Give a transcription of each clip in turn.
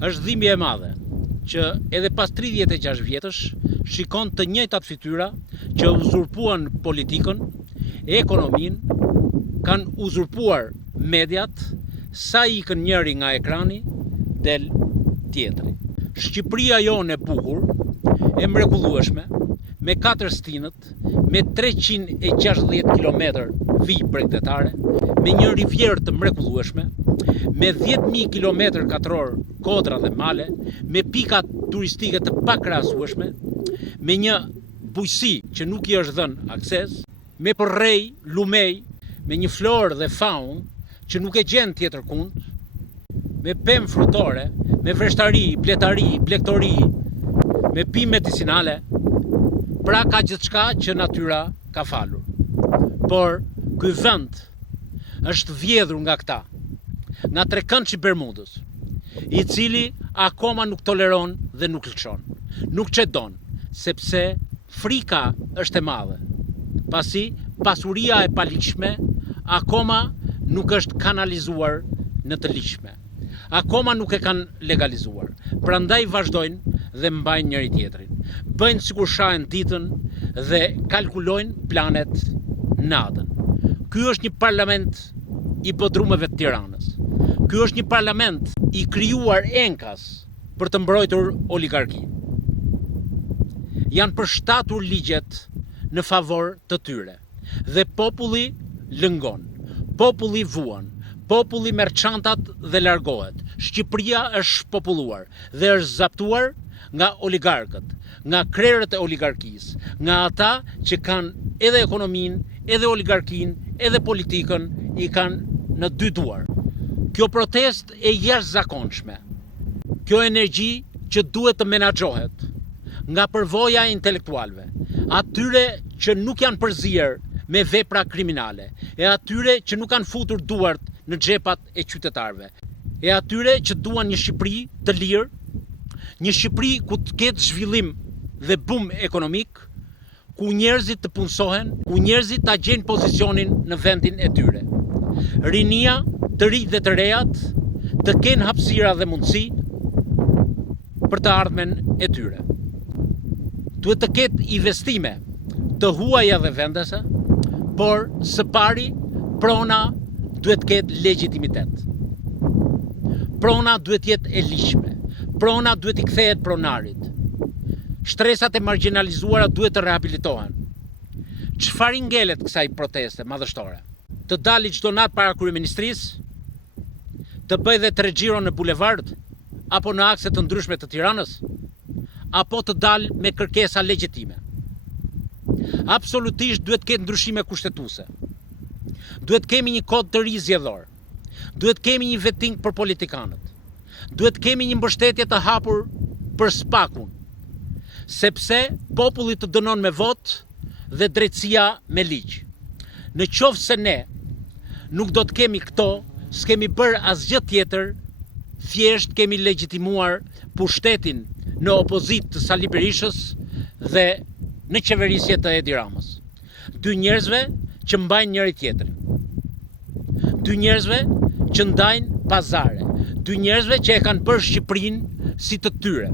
Është dhimbje e madhe që edhe pas 36 vjetësh shikon të njëjtat fytyra që uzurpuan politikën, ekonominë, kanë uzurpuar mediat, sa ikën njëri nga ekrani, del tjetri. Shqipëria jonë e bukur, e mrekullueshme, me 4 stinët, me 360 km vijë bregdetare, me një rivjerë të mrekullueshme, me 10.000 km2 kodra dhe male, me pika turistike të pakrahasueshme, me një bujqësi që nuk i është dhënë akses, me përrej, lumej, me një florë dhe faunë që nuk e gjen tjetër kund, me pemë frutore, me vreshtari, pletari, blektori, me pimë medicinale, pra ka gjithçka që natyra ka falur. Por ky vend është vjedhur nga këta, nga trekëndshi i Bermudës, i cili akoma nuk toleron dhe nuk lëshon, nuk çedon, sepse frika është e madhe, pasi pasuria e paligjshme akoma nuk është kanalizuar në të ligjshme. Akoma nuk e kanë legalizuar. Prandaj vazhdojnë dhe mbajnë njëri tjetrin. Bëjnë sikur shahen ditën dhe kalkulojnë planet natën. Ky është një parlament i bodrumeve të Tiranës. Ky është një parlament i krijuar enkas për të mbrojtur oligarkinë. Janë përshtatur ligjet në favor të tyre dhe populli lëngon, populli vuan, populli merr çantat dhe largohet. Shqipëria është shpopulluar dhe është zaptuar nga oligarkët, nga krerët e oligarkisë, nga ata që kanë edhe ekonominë, edhe oligarkinë, edhe politikën i kanë në dy duar. Kjo protestë e jashtëzakonshme, kjo energji që duhet të menaxhohet nga përvoja e intelektualëve, atyre që nuk janë përzier me vepra kriminale, e atyre që nuk kanë futur duart në xhepat e qytetarëve, e atyre që duan një Shqipëri të lirë, një Shqipëri ku të ketë zhvillim dhe bum ekonomik, ku njerëzit të punësohen, ku njerëzit ta gjejnë pozicionin në vendin e tyre. Rinia, të rinjtë dhe të rejat, të kenë hapësira dhe mundësi për të ardhmen e tyre. Duhet të ketë investime të huaja dhe vendese, por së pari prona duhet ketë legjitimitet. Prona duhet jetë e ligjshme. Prona duhet i kthehet pronarit. Shtresat e marginalizuara duhet të rehabilitohen. Çfarë ngelet kësaj proteste madhështore? Të dalë çdo natë para kryeministrisë, të bëjë dhe 3 xhiro në bulevard apo në akse të ndryshme të Tiranës, apo të dalë me kërkesa legjitime. Absolutisht duhet ketë ndryshime kushtetuese. Duhet kemi një kod të ri zgjedhor. Duhet kemi një vetting për politikanët. Duhet kemi një mbështetje të hapur për spakun, sepse populli të dënon me votë dhe drejtësia me ligj. Në qoftë se ne nuk do të kemi këto, s'kemi bërë asgjë tjetër, thjesht kemi legjitimuar pushtetin në opozitë të Sali Berishës dhe në qeverisje të Edi Ramës. 2 njerëzve që mbajnë njëri tjetrin. 2 njerëzve që ndajnë pazare. 2 njerëzve që e kanë bërë Shqipërinë si të tyre.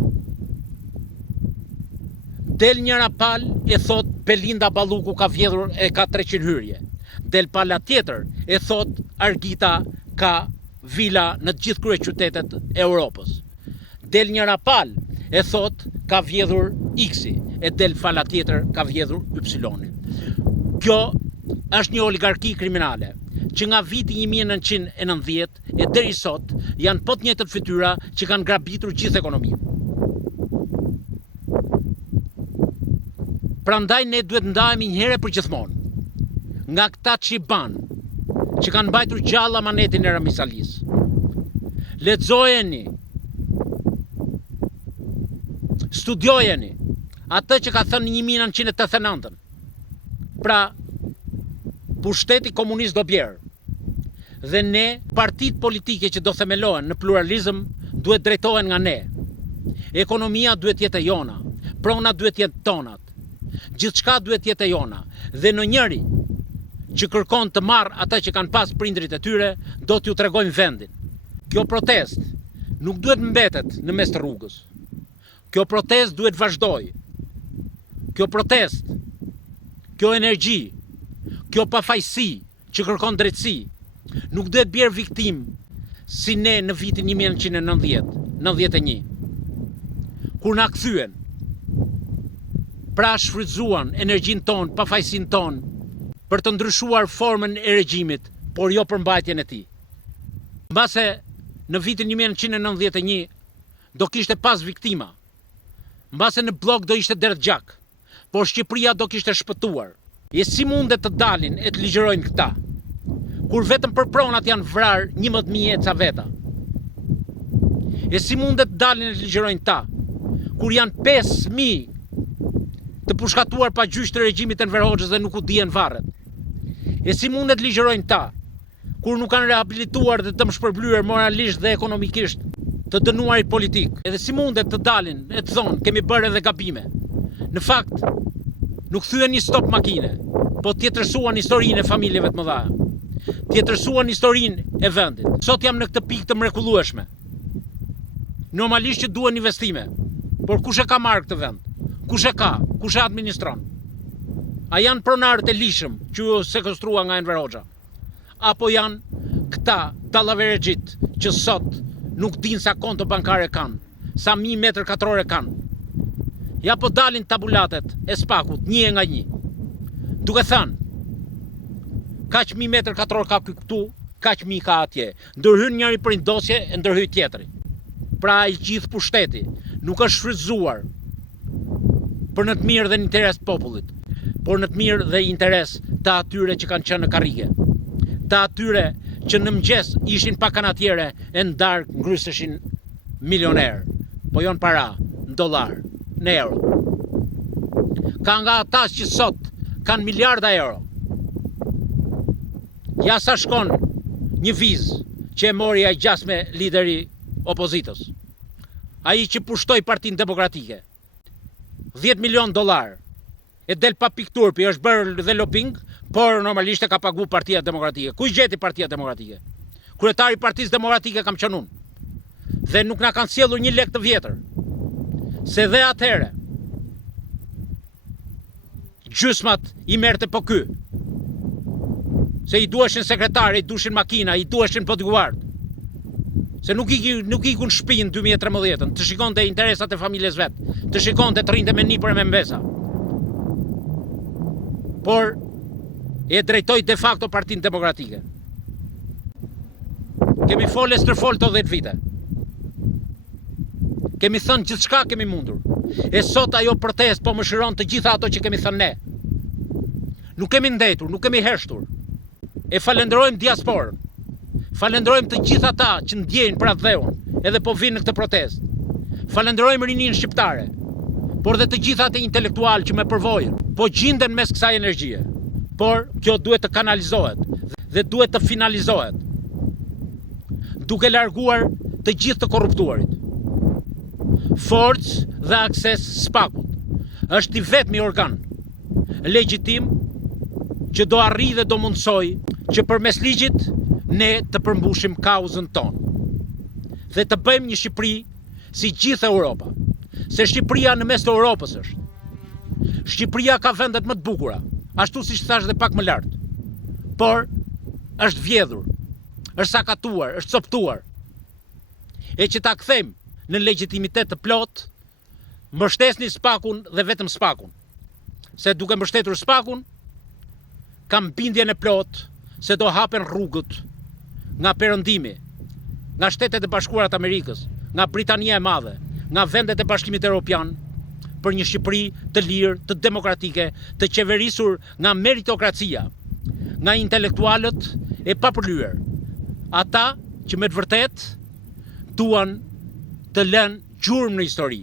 Del njëra pal e thot Belinda Balluku ka vjedhur e ka 300 hyrje. Del pala tjetër e thot Argita ka vila në të gjithë kryeqytetet e Europës. Del njëra pal e thot ka vjedhur X-i, e del fala tjetër ka vjedhur Y-in. Kjo është një oligarki kriminale që nga viti 1990 e deri sot janë po të njëjtët fytyra që kanë grabitur gjithë ekonominë. Prandaj ne duhet ndahemi një herë për gjithmonë nga këta qiban që kanë mbajtur gjallë amanetin e Ramisalis. Lexojeni, studiojeni atë që ka thënë në 1989. Pra, pushteti komunist do bjerë. Dhe ne, partitë politike që do themelohen në pluralizëm, duhet drejtohen nga ne. Ekonomia duhet jetë e jona, prona duhet jetë tonat. Gjithçka duhet jetë e jona. Dhe në njëri që kërkon të marrë ata që kanë pas prindrit e tyre, do t'ju tregojnë vendin. Kjo protest nuk duhet mbetet në mes të rrugës. Kjo protestë duhet vazhdoj. Kjo protestë, kjo energji, kjo pafajësi që kërkon drejtësi, nuk duhet bjerë viktim si ne në vitin 1991, kur na kthyen, pra shfrytzuan energjin ton, pafajësin ton, për të ndryshuar formën e regjimit, por jo përmbajtjen e tij. Mbase në vitin 1991 do kishte pas viktima, mbase në blok do ishte derdh gjak, por Shqipëria do kishte shpëtuar. E si mundet të dalin e të ligjërojnë këta, kur vetëm për pronat janë vrarë 11.000 ca veta? E si mundet të dalin e të ligjërojnë ta, kur janë 5.000 të pushkatuar pa gjyq të regjimit Enver Hoxhës dhe nuk u dihen varret? E si mundet të ligjërojnë ta, kur nuk kanë rehabilituar dhe të shpërblyer moralisht dhe ekonomikisht të dënuarit politik? Edhe si mundet të dalin e të thonë kemi bërë edhe gabime? Në fakt, nuk thyen një stop makine, po tjetërsuan historinë e familjeve të mëdha. Tjetërsuan historinë e vendit. Sot jam në këtë pikë të mrekullueshme. Normalisht që duhen investime, por kush e ka marrë këtë vend? Kush e ka? Kush e administron? A janë pronarët e lishëm që u sekuestrua nga Enver Hoxha? Apo janë këta dallaverexhit që sot nuk dinë sa konto bankare kanë, sa 1000 metër katror kanë? Ja po dalin tabulatet e Spakut, një nga një, duke thënë, kaq 1000 metër katror ka këtu, kaq 1000 ka atje. Ndërhyn njëri për një dosje e ndërhyj tjetri. Pra i gjithë pushteti nuk është shfrytzuar për në të mirë dhe në interes të popullit, por në të mirë dhe interes të atyre që kanë qenë në karrige, të atyre që në mëngjes ishin pa kanatiere e në darkë ngryseshin milioner, po jo në para, në dollar, në euro. Ka nga ata që sot kanë miliarda euro. Ja sa shkon një vizë që e mori ai gjasme lideri opozitës. Ai që pushtoi Partinë Demokratike. 10 milion dollar. E del pa pikturpi, është bërë dhe lobing, por normalisht e ka pagu Partia Demokratike. Ku i gjeti Partia Demokratike? Kryetari i Partisë Demokratike kam qenë unë. Dhe nuk na kanë sjellur një lek të vjetër. Se dhe atëherë gjysmat i merrte po ky. Se i duheshin sekretare, i duheshin makina, i duheshin bodyguard. Se nuk ikun shtëpi në 2013, të shikonte interesat e familjes vet, të shikonte të rrinte me nipër e me mbesa. Por e drejtoi de facto Partinë Demokratike. Kemi folë stërfol të 10 vite. Kemi thënë gjithçka kemi mundur. E sot ajo protestë po mëshiron të gjitha ato që kemi thënë ne. Nuk kemi ndetur, nuk kemi hershtur. E falenderojmë diasporën. Falenderojmë të gjitha ata që ndjejnë për atë dheun, edhe po vinë në këtë protestë. Falenderojmë rinin shqiptare, por dhe të gjitha ato intelektual që me përvojën, po gjinden mes kësaj energjie. Por kjo duhet të kanalizohet dhe duhet të finalizohet, duke larguar të gjithë të korruptuarit. Forcë dhe akses Spakut është i vetmi organ legjitim që do arri dhe do mundsoj që përmes ligjit ne të përmbushim kauzën tonë dhe të bëjmë një Shqipëri si gjithë Europa. Se Shqipëria në mes të Europës është. Shqipëria ka vendet më të bukura, ashtu siç thash dhe pak më lart. Por është vjedhur, është sakatuar, është coptuar. E që ta kthejmë në legjitimitet të plot, mbështesni Spakun dhe vetëm Spakun. Se duke mbështetur Spakun, kam bindjen e plot se do hapen rrugët nga Perëndimi, nga Shtetet e Bashkuara të Amerikës, nga Britania e Madhe, nga vendet e Bashkimit Evropian, për një Shqipëri të lirë, të demokratike, të qeverisur nga meritokracia, nga intelektualët e papërlyer. Ata që me të vërtet duan të lënë gjurmë në histori.